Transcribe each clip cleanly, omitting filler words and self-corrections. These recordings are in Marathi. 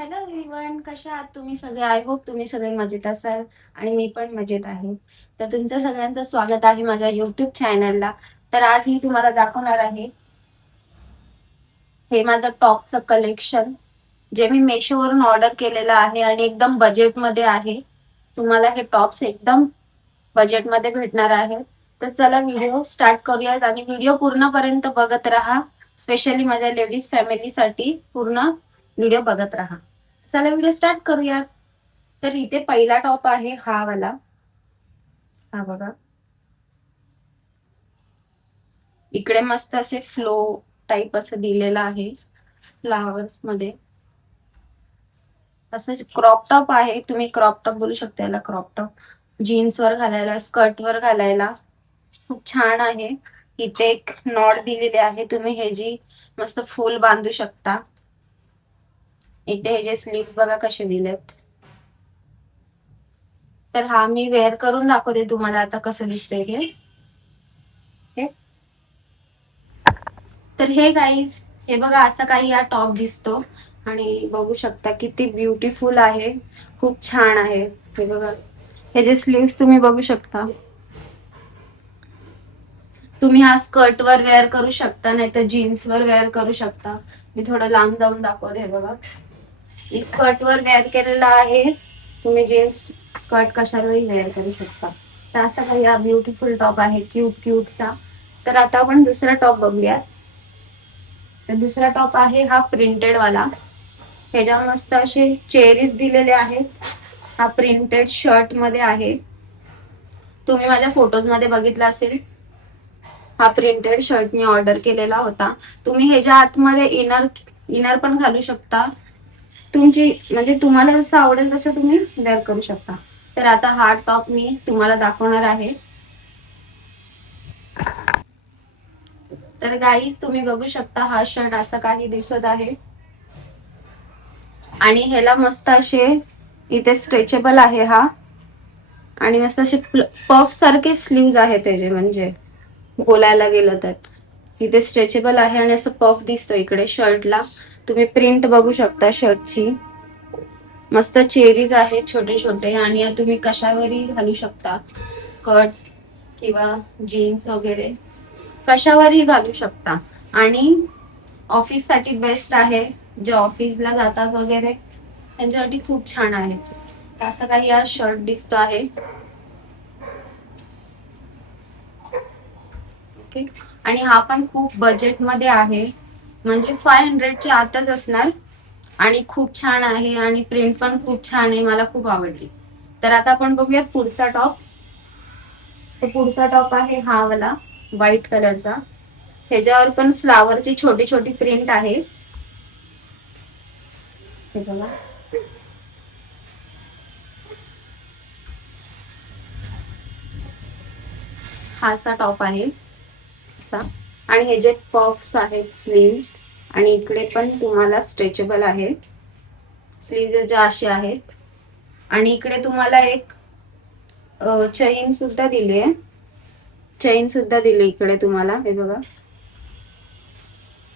हॅलो एव्हरीवन, कशा आहात तुम्ही सगळे? आय होप तुम्ही सगळे मजेत असाल आणि मी पण मजेत आहे. तर तुमचं सगळ्यांचं स्वागत आहे माझ्या युट्यूब चॅनलला. तर आज मी तुम्हाला दाखवणार आहे हे माझं टॉपचं कलेक्शन, जे मी मेशोवरून ऑर्डर केलेलं आहे आणि एकदम बजेटमध्ये आहे. तुम्हाला हे टॉप्स एकदम बजेटमध्ये भेटणार आहे. तर चला व्हिडिओ स्टार्ट करूयात आणि व्हिडिओ पूर्णपर्यंत बघत राहा. स्पेशली माझ्या लेडीज फॅमिलीसाठी पूर्ण व्हिडिओ बघत राहा. चला व्हिडिओ स्टार्ट करूयात. तर इथे पहिला टॉप आहे हा वाला. हा बघा, इकडे मस्त असे फ्लो टाइप असं दिलेलं आहे फ्लावर्स मध्ये. असं क्रॉप टॉप आहे, तुम्ही क्रॉप टॉप बोलू शकता याला. क्रॉप टॉप जीन्स वर घालायला, स्कर्ट वर घालायला खूप छान आहे. इथे एक नॉट दिलेली आहे, तुम्ही हे जी मस्त फुल बांधू शकता. इथे हे जे स्लीव बघा कसे दिलेत. तर हा मी वेअर करून दाखवते तुम्हाला आता कसं दिसतंय हे. तर हे गाईज, हे बघा असं काही हा टॉप दिसतो आणि बघू शकता किती ब्युटिफुल आहे, खूप छान आहे. हे बघा, हे जे स्लीव्स तुम्ही बघू शकता. तुम्ही हा स्कर्ट वर वेअर करू शकता, नाही तर जीन्स वर वेअर करू शकता. मी थोडं लांब जाऊन दाखवते. हे बघा, मी स्कर्ट वर वेअर केलेला आहे. तुम्ही जीन्स स्कर्ट कशावरही वेअर करू शकता. तर असा काही हा ब्युटिफुल टॉप आहे, क्यूट क्यूट सा. तर आता आपण दुसरा टॉप बघूया. तर दुसरा टॉप आहे हा प्रिंटेड वाला. ह्याच्यावर मस्त असे चेरीज दिलेले आहेत. हा प्रिंटेड शर्ट मध्ये आहे, तुम्ही माझ्या फोटोज मध्ये बघितला असेल. हा प्रिंटेड शर्ट मी ऑर्डर केलेला होता. तुम्ही ह्याच्या आतमध्ये इनर इनर पण घालू शकता. तुमची म्हणजे तुम्हाला जसं आवडेल तसं तुम्ही वेअर करू शकता. तर आता हा टॉप मी तुम्हाला दाखवणार आहे. तर गाईज, तुम्ही बघू शकता हा शर्ट असा काही दिसत आहे आणि ह्याला मस्त असे इथे स्ट्रेचेबल आहे हा, आणि मस्त असे पफ सारखे स्लीव्ज आहेत त्याचे, म्हणजे बोलायला गेलं तर इथे स्ट्रेचेबल आहे आणि असं पफ दिसतो इकडे शर्टला. तुम्ही प्रिंट बघू शकता शर्टची. मस्त चेरीज आहेत छोटे छोटे आणि तुम्ही कशावरही घालू शकता. स्कर्ट किंवा जीन्स वगैरे कशावरही घालू शकता. आणि ऑफिस साठी बेस्ट आहे, जे ऑफिसला जातात वगैरे त्यांच्यासाठी खूप छान आहे. असं काही हा शर्ट दिसतो आहे. ओके, आणि हा पण खूप बजेट मध्ये आहे, म्हणजे 500च्या आतच असणार आणि खूप छान आहे आणि प्रिंट पण खूप छान आहे, मला खूप आवडली. तर आता आपण बघूयात पुढचा टॉप. तर पुढचा टॉप आहे हा वाला व्हाईट कलरचा. ह्याच्यावर पण फ्लावरची छोटी छोटी प्रिंट आहे. हे बघा, हा असा टॉप आहे असा. आणि हे जे पफ्स आहेत स्लीव्स, आणि इकडे पण तुम्हाला स्ट्रेचेबल आहे स्लीव्स ज्या असे आहेत. आणि इकडे तुम्हाला एक चेन सुद्धा दिली आहे. चेन सुद्धा दिली इकडे तुम्हाला, हे बघा.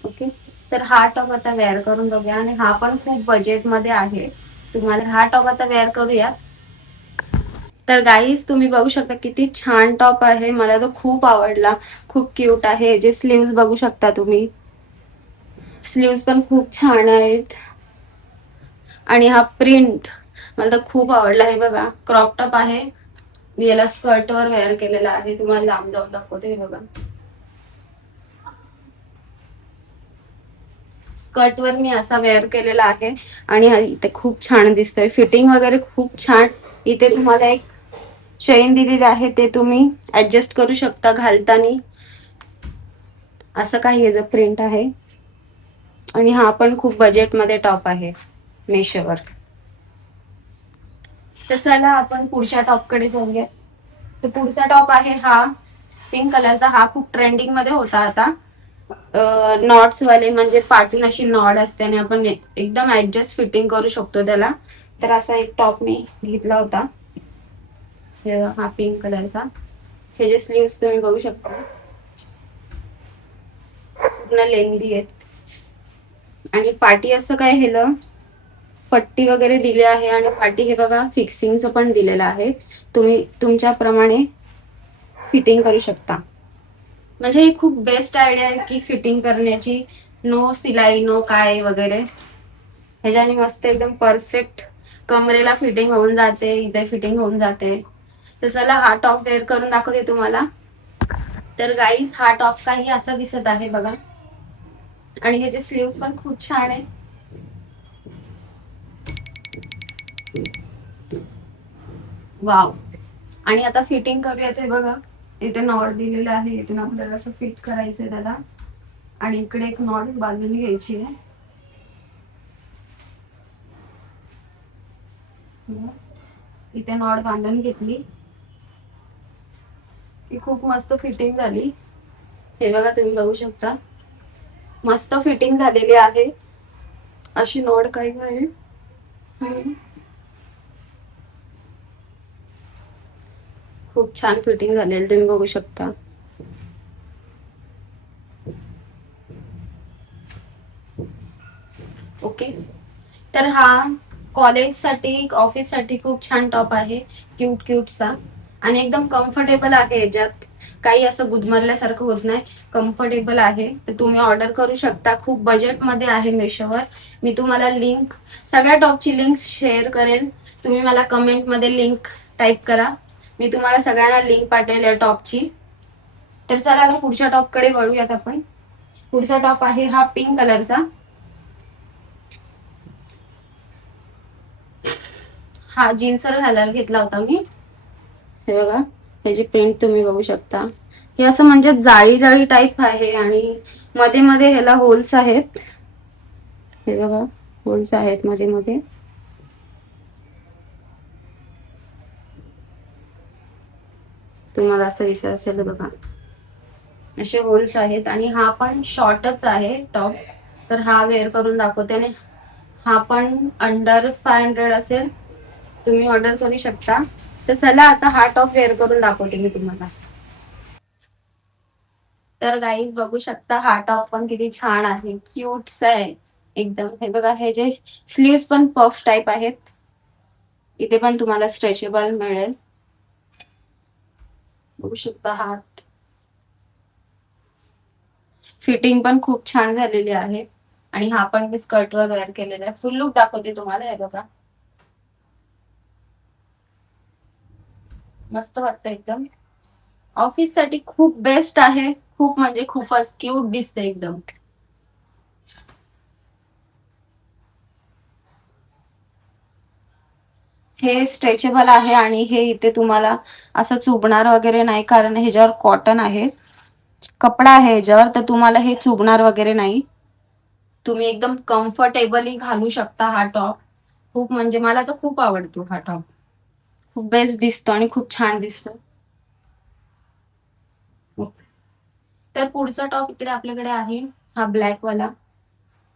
ओके, तर हा टॉप आता वेअर करून बघूया आणि हा पण खूप बजेट मध्ये आहे. तुम्हाला हा टॉप आता वेअर करूया. तर गाईज, तुम्ही बघू शकता किती छान टॉप आहे, मला तो खूप आवडला. खूप क्यूट आहे. जे स्लीव्स बघू शकता तुम्ही, स्लीव्स पण खूप छान आहेत. आणि हा प्रिंट मला तर खूप आवडला. हे बघा, क्रॉप टॉप आहे. मी याला स्कर्ट वर वेअर केलेला आहे, तुम्हाला लांब जाऊन दाखवते. हे बघा, स्कर्ट वर मी असा वेअर केलेला आहे आणि इथे खूप छान दिसतोय. फिटिंग वगैरे खूप छान. इथे तुम्हाला एक चेन दिलेली आहे, ते तुम्ही ऍडजस्ट करू शकता घालताना. असं काही याचं प्रिंट आहे. आणि हा पण खूप बजेट मध्ये टॉप आहे मेशोवर. तर चला आपण पुढच्या टॉप कडे जाऊया. तर पुढचा टॉप आहे हा पिंक कलरचा. हा खूप ट्रेंडिंग मध्ये होता आता. नॉट्स वाले, म्हणजे पाठून अशी नॉड असते आणि आपण एकदम ऍडजस्ट फिटिंग करू शकतो त्याला. तर असा एक टॉप मी घेतला होता, हा पिंक कलरचा. हे जे स्लीव्स तुम्ही बघू शकता, पूर्ण लेंदी आहेत. आणि पाठी असं काय हेलं पट्टी वगैरे दिली आहे आणि पाठी हे बघा फिक्सिंगचं पण दिलेलं आहे. तुम्ही तुमच्याप्रमाणे फिटिंग करू शकता. म्हणजे ही खूप बेस्ट आयडिया आहे की फिटिंग करण्याची. नो सिलाई नो काय वगैरे, ह्याच्याने मस्त एकदम परफेक्ट कमरेला फिटिंग होऊन जाते, इथे फिटिंग होऊन जाते. तर चला हा टॉप वेअर करून दाखवते तुम्हाला. तर गाईज हा टॉप काही असा दिसत आहे बघा, आणि ह्याचे स्लीव्स पण खूप छान आहे. वाव. आणि आता फिटिंग करूया ते बघा. इथे नॉट दिलेलं आहे, इथून आपल्याला असं फिट करायचंय त्याला, आणि इकडे एक नॉट बांधून घ्यायची आहे. इथे नॉट बांधून घेतली की खूप मस्त फिटिंग झाली. हे बघा तुम्ही बघू शकता, मस्त फिटिंग झालेली आहे. अशी नॉट काही आहे. खूप छान फिटिंग झालेली तुम्ही बघू शकता. ओके. तर हा कॉलेजसाठी ऑफिससाठी खूप छान टॉप आहे, क्यूट क्यूटचा, आणि एकदम कम्फर्टेबल आहे. याच्यात काही असं गुदमरल्यासारखं होत नाही, कम्फर्टेबल आहे. तर तुम्ही ऑर्डर करू शकता. खूप बजेटमध्ये आहे मेशोवर. मी तुम्हाला लिंक, सगळ्या टॉपची लिंक शेअर करेन. तुम्ही मला कमेंटमध्ये लिंक टाईप करा, मी तुम्हाला सगळ्यांना लिंक पाठवेल या टॉपची. तर चला आता पुढच्या टॉपकडे वळूयात आपण. पुढचा टॉप आहे हा पिंक कलरचा. हा जीन्सवर घालायला घेतला होता मी. हे बघा, ह्याची प्रिंट तुम्ही बघू शकता. हे असं म्हणजे जाळी जाळी टाईप आहे, आणि मध्ये मध्ये ह्याला होल्स आहेत. हे बघा, होल्स आहेत मध्ये मध्ये. तुम्हाला असं दिसत असेल बघा, असे होल्स आहेत. आणि हा पण शॉर्टच आहे टॉप. तर हा वेअर करून दाखवते, आणि हा पण अंडर 500 असेल. तुम्ही ऑर्डर करू शकता. तर चला आता हा टॉप वेअर करून दाखवते मी तुम्हाला. तर गाईज बघू शकता, हा टॉप पण किती छान आहे, क्यूटस आहे एकदम. हे बघा, हे जे स्लीव्स पण पफ टाईप आहेत. इथे पण तुम्हाला स्ट्रेचेबल मिळेल, बघू शकता. हात फिटिंग पण खूप छान झालेली आहे. आणि हा पण मी स्कर्टवर वेअर केलेला आहे. फुल लुक दाखवते तुम्हाला. हे बघा, मस्त वाटतं एकदम. ऑफिस साठी खूप बेस्ट आहे. खूप म्हणजे खूपच क्यूट दिसते एकदम. हे स्ट्रेचेबल आहे, आणि हे इथे तुम्हाला असं चुभणार वगैरे नाही, कारण ह्याच्यावर कॉटन आहे, कपडा आहे ह्याच्यावर. तर तुम्हाला हे चुभणार वगैरे नाही. तुम्ही एकदम कम्फर्टेबली घालू शकता हा टॉप. खूप म्हणजे मला तर खूप आवडतो हा टॉप. खूप बेस्ट दिसतो आणि खूप छान दिसतो. तर पुढचा टॉप इकडे आपल्याकडे आहे, हा ब्लॅक वाला.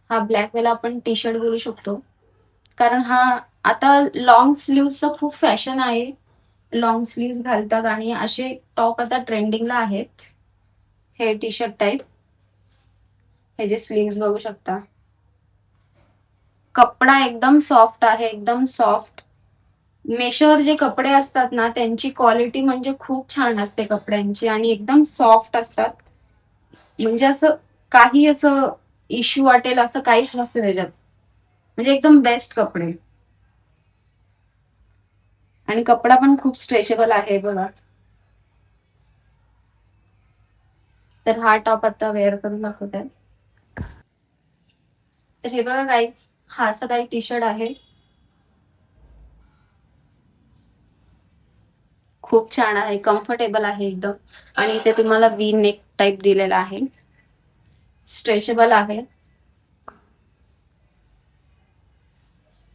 हा ब्लॅक वाला आपण टी शर्ट बोलू शकतो, कारण हा आता लॉंग स्लीव्हचं खूप फॅशन आहे. लॉंग स्लीव्ह घालतात, आणि असे टॉप आता ट्रेंडिंगला आहेत. हे टी शर्ट टाईप, हे जे स्लीव्स बघू शकता. कपडा एकदम सॉफ्ट आहे, एकदम सॉफ्ट. मेशोवर जे कपडे असतात ना, त्यांची क्वालिटी म्हणजे खूप छान असते कपड्यांची, आणि एकदम सॉफ्ट असतात. म्हणजे असं काही असं इश्यू वाटेल असं काहीच नसतं त्याच्यात. म्हणजे एकदम बेस्ट कपडे, आणि कपडा पण खूप स्ट्रेचेबल आहे बघा. तर हा टॉप आता वेअर करून दाखवते. तर हे बघा गाईज, हा असं काही टी शर्ट आहे. खूप छान आहे, कम्फर्टेबल आहे एकदम. आणि इथे तुम्हाला वी नेक टाईप दिलेला आहे, स्ट्रेचेबल आहे.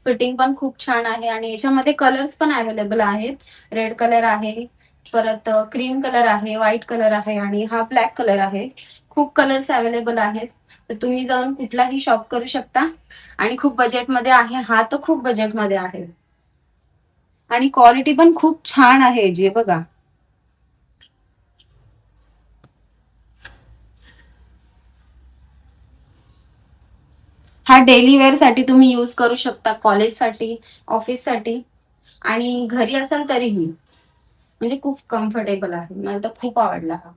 फिटिंग पण खूप छान आहे, आणि याच्यामध्ये कलर्स पण अवेलेबल आहेत. रेड कलर आहे, परत क्रीम कलर आहे, व्हाईट कलर आहे, आणि हा ब्लॅक कलर आहे. खूप कलर्स अवेलेबल आहेत. तर तुम्ही जाऊन कुठलाही शॉप करू शकता, आणि खूप बजेटमध्ये आहे. हा तर खूप बजेटमध्ये आहे, आणि क्वालिटी पण खूप छान आहे जे बघा. हा डेली वेअर साठी तुम्ही यूज करू शकता, कॉलेजसाठी, ऑफिससाठी आणि घरी असाल तरीही. म्हणजे खूप कम्फर्टेबल आहे, मला तर खूप आवडला हा.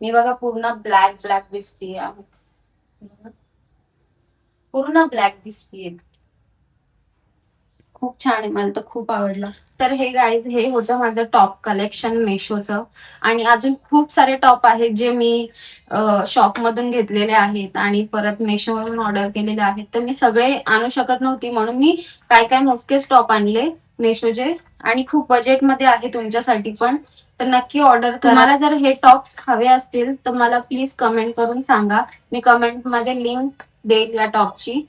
मी बघा पूर्ण ब्लॅक ब्लॅक दिसतीये, पूर्ण ब्लॅक दिसतीये. खूप छान आहे, मला तर खूप आवडलं. तर हे गाईज, हे होतं माझं टॉप कलेक्शन मेशोचं. आणि अजून खूप सारे टॉप आहेत जे मी शॉप मधून घेतलेले आहेत आणि परत मेशोवरून ऑर्डर केलेले आहेत. तर मी सगळे आणू शकत नव्हती, म्हणून मी काय काय मोजकेच टॉप आणले मेशोचे. आणि खूप बजेटमध्ये आहे तुमच्यासाठी पण. तर नक्की ऑर्डर करा. तुम्हाला जर हे टॉप्स हवे असतील तर मला प्लीज कमेंट करून सांगा. मी कमेंटमध्ये लिंक देईल या टॉपची.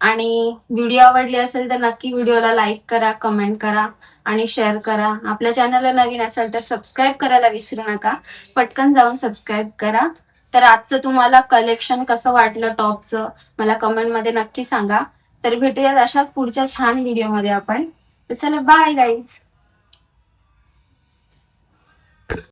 आणि व्हिडिओ आवडली असेल तर नक्की व्हिडिओला लाईक करा, कमेंट करा आणि शेअर करा. आपल्या चॅनलला नवीन असेल तर सबस्क्राईब करायला विसरू नका. पटकन जाऊन सबस्क्राईब करा. तर आजचं तुम्हाला कलेक्शन कसं वाटलं टॉपचं मला कमेंटमध्ये नक्की सांगा. तर भेटूयात अशाच पुढच्या छान व्हिडिओमध्ये आपण. तर चला, बाय गाईज.